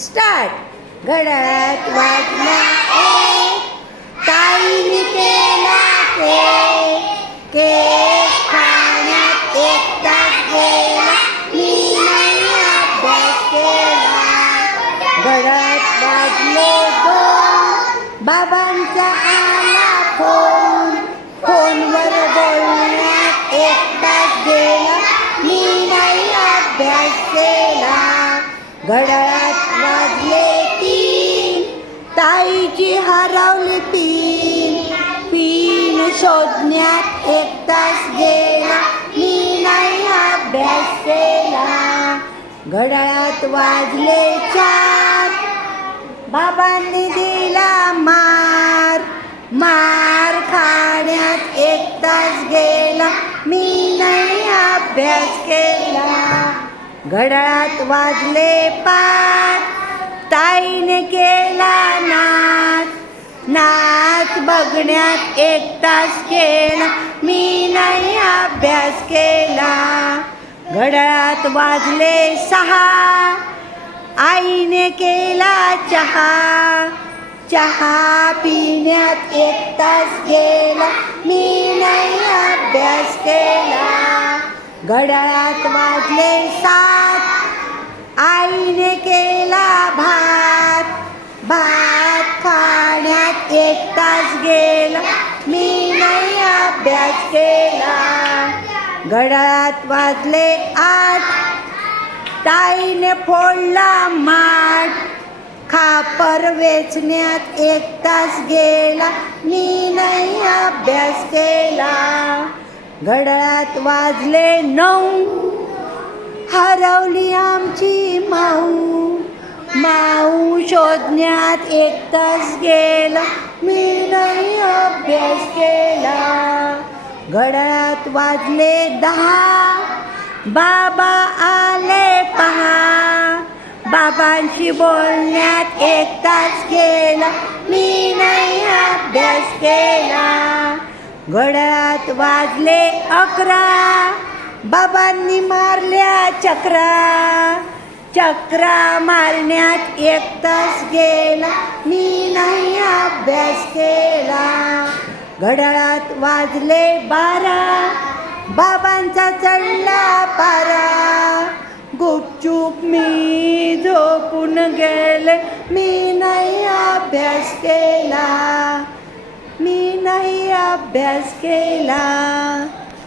Start. घड्याळात वाजला एक ताईने केला केक केक खाण्यात एक तास गेला. मी नाही अभ्यास केला. घड्याळात वाजले दोन बाबांचा आला फोन. फोनवर बोलण्यात एक तास गेला. मी नाही अभ्यास केला. घड्याळात शोधण्यात एक तास गेला. मी नाही अभ्यास केला घड्याळात वाजले चार. बाबांनी दिला मार. मार खाण्यात एक तास गेला. मी नाही अभ्यास केला. घड्याळात वाजले पाच ताईने केला नाच ना बघण्यात एक तास गेला मी नाही अभ्यास केला. घड्याळात वाजले सहा. आईने केला चहा. चहा पिण्यात एक तास गेला. मी नाही अभ्यास केला. घड्याळात वाजले सात. आईने केला भात भात. अभ्यास केला घड्याळात वाजले आठ ताईने फोडला माठ. खापर वेचण्यात एक तास गेला. मी नाही अभ्यास केला. घड्याळात वाजले नऊ. हरवली आमची माऊ. माऊ शोधण्यात एक तास गेला. मी नाही अभ्यास केला. घड्याळात वाजले दहा. बाबा आले पहा. बाबांशी बोलण्यात एक तास गेला. मी नाही अभ्यास केला. घड्याळात वाजले अकरा. बाबांनी मारल्या चक्रा. चक्रा मारण्यात एक तास गेला. मी नाही अभ्यास केला. घड्याळात वाजले बारा बाबांचा चढला पारा. गुपचूप मी झोपून गेले मी नाही अभ्यास केला मी नाही अभ्यास केला.